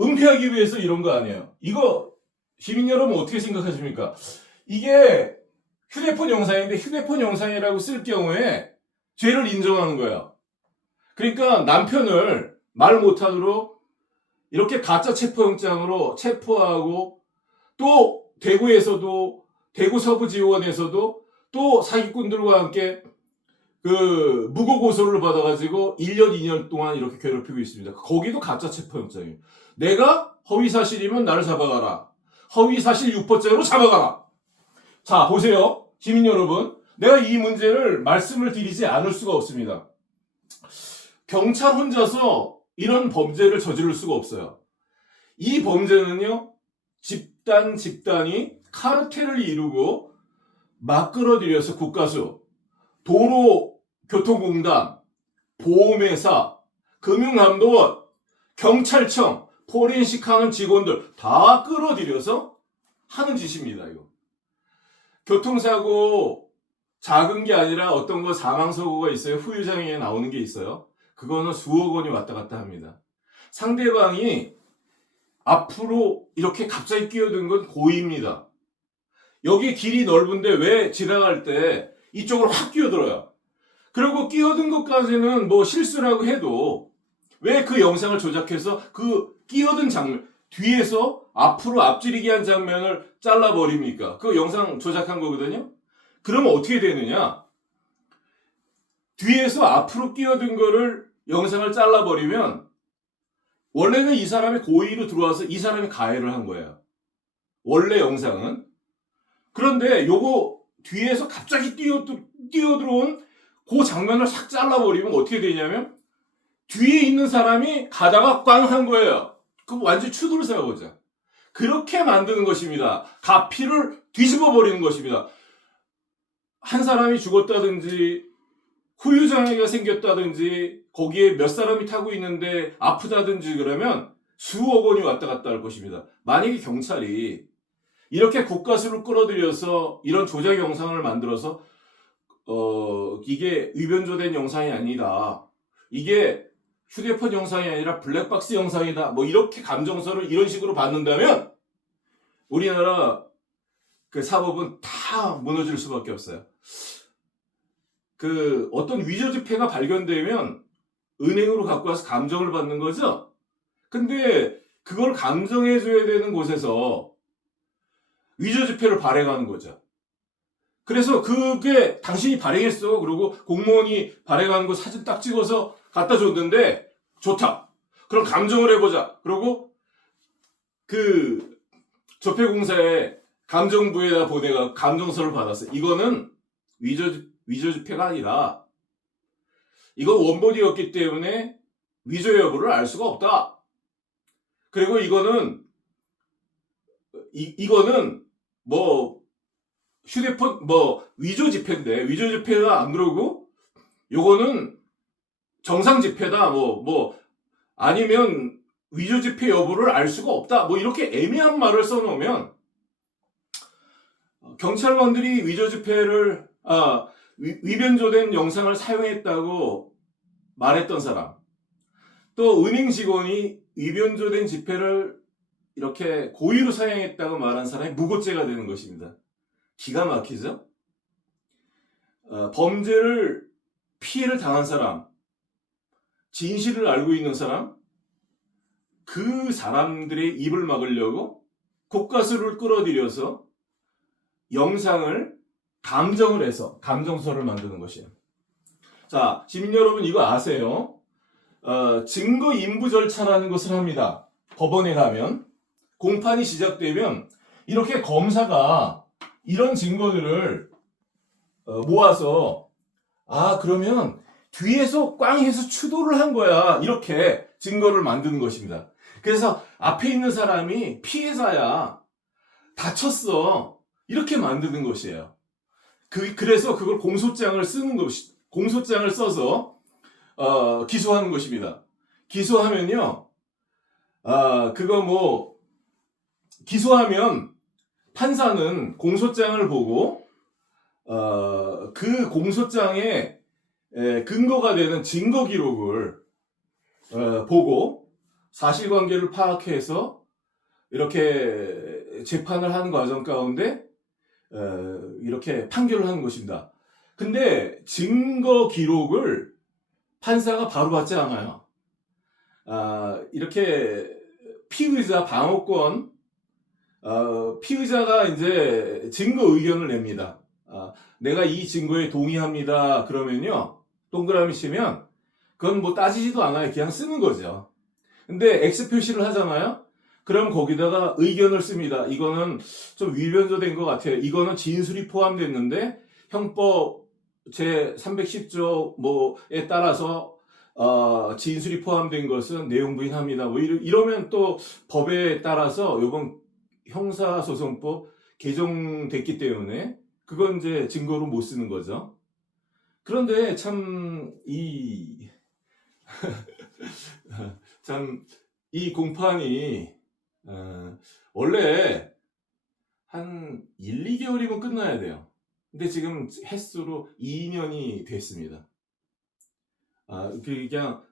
은폐하기 위해서 이런 거 아니에요. 이거 시민 여러분 어떻게 생각하십니까? 이게 휴대폰 영상인데 휴대폰 영상이라고 쓸 경우에 죄를 인정하는 거예요. 그러니까 남편을 말 못하도록 이렇게 가짜 체포영장으로 체포하고, 또 대구에서도, 대구 서부지원에서도 또 사기꾼들과 함께 그 무고 고소를 받아가지고 1년 2년 동안 이렇게 괴롭히고 있습니다. 거기도 가짜 체포영장이에요. 내가 허위사실이면 나를 잡아가라. 허위사실 유포죄로 잡아가라. 자, 보세요. 시민 여러분. 내가 이 문제를 말씀을 드리지 않을 수가 없습니다. 경찰 혼자서 이런 범죄를 저지를 수가 없어요. 이 범죄는요, 집단이 카르텔을 이루고 막 끌어들여서 국가수, 도로교통공단, 보험회사, 금융감독원, 경찰청, 포렌식하는 직원들 다 끌어들여서 하는 짓입니다. 이거. 교통사고 작은 게 아니라 어떤 거 사망사고가 있어요. 후유장애에 나오는 게 있어요. 그거는 수억 원이 왔다 갔다 합니다. 상대방이 앞으로 이렇게 갑자기 끼어든 건 고의입니다. 여기 길이 넓은데 왜 지나갈 때 이쪽으로 확 끼어들어요. 그리고 끼어든 것까지는 뭐 실수라고 해도 왜 그 영상을 조작해서 그 끼어든 장면, 뒤에서 앞으로 앞지르기 한 장면을 잘라버립니까? 그 영상 조작한 거거든요. 그러면 어떻게 되느냐? 뒤에서 앞으로 끼어든 거를 영상을 잘라버리면 원래는 이 사람이 고의로 들어와서 이 사람이 가해를 한 거예요. 원래 영상은. 그런데 요거 뒤에서 갑자기 뛰어들어온 그 장면을 싹 잘라버리면 어떻게 되냐면 뒤에 있는 사람이 가다가 꽝 한 거예요. 그럼 완전히 추돌을 세워보자. 그렇게 만드는 것입니다. 가피를 뒤집어 버리는 것입니다. 한 사람이 죽었다든지 후유장애가 생겼다든지 거기에 몇 사람이 타고 있는데 아프다든지 그러면 수억 원이 왔다 갔다 할 것입니다. 만약에 경찰이 이렇게 국가수를 끌어들여서 이런 조작 영상을 만들어서 이게 위변조된 영상이 아니다. 이게 휴대폰 영상이 아니라 블랙박스 영상이다. 뭐 이렇게 감정서를 이런 식으로 받는다면 우리나라 그 사법은 다 무너질 수밖에 없어요. 그 어떤 위조지폐가 발견되면 은행으로 갖고 와서 감정을 받는 거죠. 근데 그걸 감정해줘야 되는 곳에서 위조지폐를 발행하는 거죠. 그래서 그게 당신이 발행했어. 그리고 공무원이 발행한 거 사진 딱 찍어서 갖다 줬는데 좋다. 그럼 감정을 해보자. 그리고 그 적폐공사에 감정부에다 보내가 감정서를 받았어. 이거는 위조지폐가 아니라 이건 원본이었기 때문에 위조 여부를 알 수가 없다. 그리고 이거는 뭐 휴대폰 뭐 위조지폐인데 위조지폐가 안 그러고 요거는 정상지폐다. 뭐 아니면 위조지폐 여부를 알 수가 없다. 뭐 이렇게 애매한 말을 써놓으면 경찰관들이 위조지폐를 위변조된 영상을 사용했다고 말했던 사람, 또 은행 직원이 위변조된 지폐를 이렇게 고의로 사용했다고 말한 사람이 무고죄가 되는 것입니다. 기가 막히죠? 범죄를 피해를 당한 사람, 진실을 알고 있는 사람, 그 사람들의 입을 막으려고 국가수를 끌어들여서 영상을 감정을 해서 감정서를 만드는 것이에요. 자, 시민 여러분 이거 아세요? 증거 인부 절차라는 것을 합니다. 법원에 가면 공판이 시작되면 이렇게 검사가 이런 증거들을 모아서 그러면 뒤에서 꽝 해서 추돌을 한 거야. 이렇게 증거를 만드는 것입니다. 그래서 앞에 있는 사람이 피해자야. 다쳤어. 이렇게 만드는 것이에요. 그래서 그걸 공소장을 써서 기소하는 것입니다. 기소하면요. 기소하면 판사는 공소장을 보고 그 공소장에 근거가 되는 증거 기록을 보고 사실관계를 파악해서 이렇게 재판을 하는 과정 가운데 이렇게 판결을 하는 것입니다. 근데 증거 기록을 판사가 바로 받지 않아요. 이렇게 피의자 방어권, 피의자가 이제 증거 의견을 냅니다. 내가 이 증거에 동의합니다. 그러면요, 동그라미 치면 그건 뭐 따지지도 않아요. 그냥 쓰는 거죠. 근데 X 표시를 하잖아요. 그럼 거기다가 의견을 씁니다. 이거는 좀 위변조된 것 같아요. 이거는 진술이 포함됐는데 형법 제 310조 뭐에 따라서 진술이 포함된 것은 내용 부인합니다. 뭐 이러면 또 법에 따라서 이번 형사소송법 개정됐기 때문에 그건 이제 증거로 못 쓰는 거죠. 그런데 참 이 공판이 원래 한 1, 2개월이면 끝나야 돼요. 근데 지금 횟수로 2년이 됐습니다. 그냥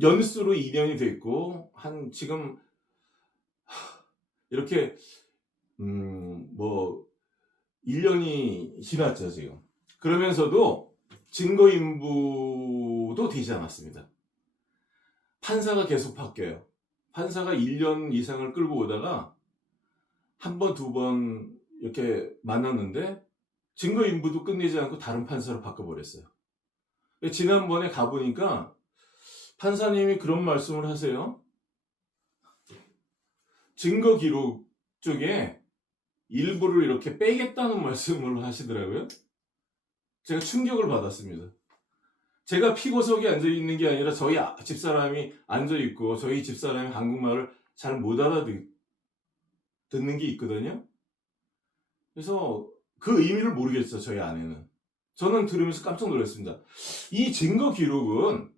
연수로 2년이 됐고 한 지금 이렇게 뭐 1년이 지났죠 지금. 그러면서도 증거인부도 되지 않았습니다. 판사가 계속 바뀌어요. 판사가 1년 이상을 끌고 오다가 한 번, 두 번 이렇게 만났는데 증거인부도 끝내지 않고 다른 판사로 바꿔버렸어요. 지난번에 가보니까 판사님이 그런 말씀을 하세요. 증거 기록 쪽에 일부를 이렇게 빼겠다는 말씀을 하시더라고요. 제가 충격을 받았습니다. 제가 피고석에 앉아있는 게 아니라 저희 집사람이 앉아있고 저희 집사람이 한국말을 잘 못 알아듣는 게 있거든요. 그래서 그 의미를 모르겠어요. 저희 아내는. 저는 들으면서 깜짝 놀랐습니다. 이 증거 기록은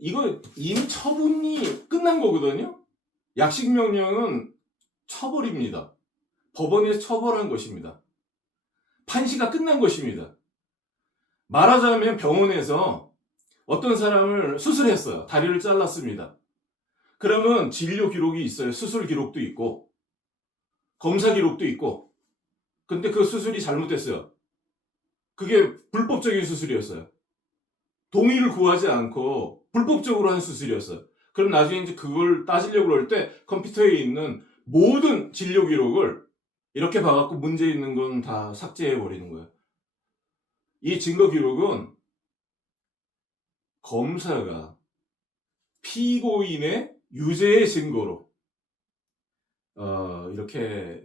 이거 이미 처분이 끝난 거거든요. 약식명령은 처벌입니다. 법원에서 처벌한 것입니다. 판시가 끝난 것입니다. 말하자면 병원에서 어떤 사람을 수술했어요. 다리를 잘랐습니다. 그러면 진료 기록이 있어요. 수술 기록도 있고 검사 기록도 있고. 근데 그 수술이 잘못됐어요. 그게 불법적인 수술이었어요. 동의를 구하지 않고 불법적으로 한 수술이었어요. 그럼 나중에 이제 그걸 따지려고 그럴 때 컴퓨터에 있는 모든 진료 기록을 이렇게 봐갖고 문제 있는 건 다 삭제해 버리는 거예요. 이 증거 기록은 검사가 피고인의 유죄의 증거로 이렇게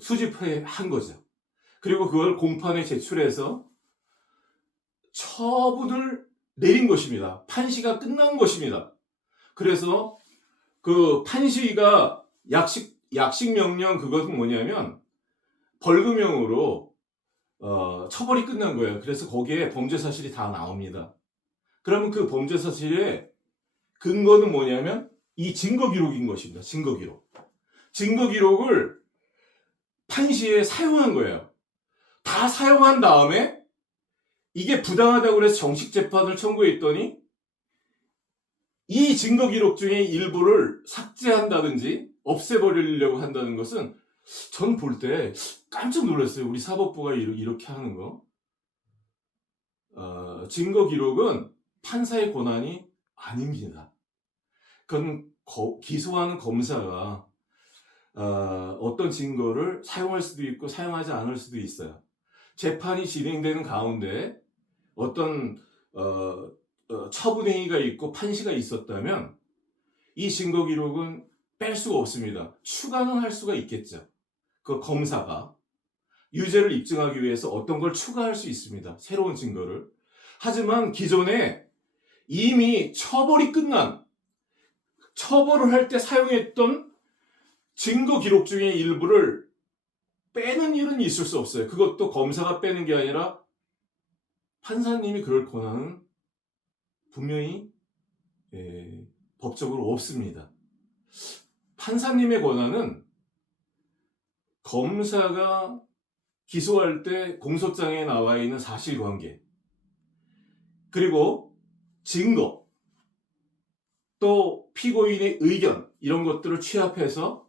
수집한 거죠. 그리고 그걸 공판에 제출해서 처분을 내린 것입니다. 판시가 끝난 것입니다. 그래서 그 판시가 약식명령 그것은 뭐냐면 벌금형으로 처벌이 끝난 거예요. 그래서 거기에 범죄 사실이 다 나옵니다. 그러면 그 범죄 사실의 근거는 뭐냐면 이 증거 기록인 것입니다. 증거 기록. 증거 기록을 판시에 사용한 거예요. 다 사용한 다음에 이게 부당하다고 해서 정식 재판을 청구했더니 이 증거 기록 중에 일부를 삭제한다든지 없애버리려고 한다는 것은 전 볼 때 깜짝 놀랐어요. 우리 사법부가 이렇게 하는 거. 증거 기록은 판사의 권한이 아닙니다. 그건 기소하는 검사가 어떤 증거를 사용할 수도 있고 사용하지 않을 수도 있어요. 재판이 진행되는 가운데 어떤 처분행위가 있고 판시가 있었다면 이 증거 기록은 뺄 수가 없습니다. 추가는 할 수가 있겠죠. 그 검사가 유죄를 입증하기 위해서 어떤 걸 추가할 수 있습니다. 새로운 증거를. 하지만 기존에 이미 처벌이 끝난, 처벌을 할 때 사용했던 증거 기록 중에 일부를 빼는 일은 있을 수 없어요. 그것도 검사가 빼는 게 아니라 판사님이 그럴 권한은 분명히 법적으로 없습니다. 판사님의 권한은 검사가 기소할 때 공소장에 나와 있는 사실관계 그리고 증거 또 피고인의 의견 이런 것들을 취합해서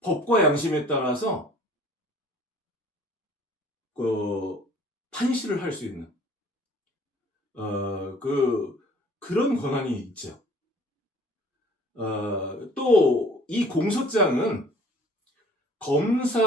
법과 양심에 따라서 판시를 할 수 있는 그런 권한이 있죠. 또 이 공소장은 검사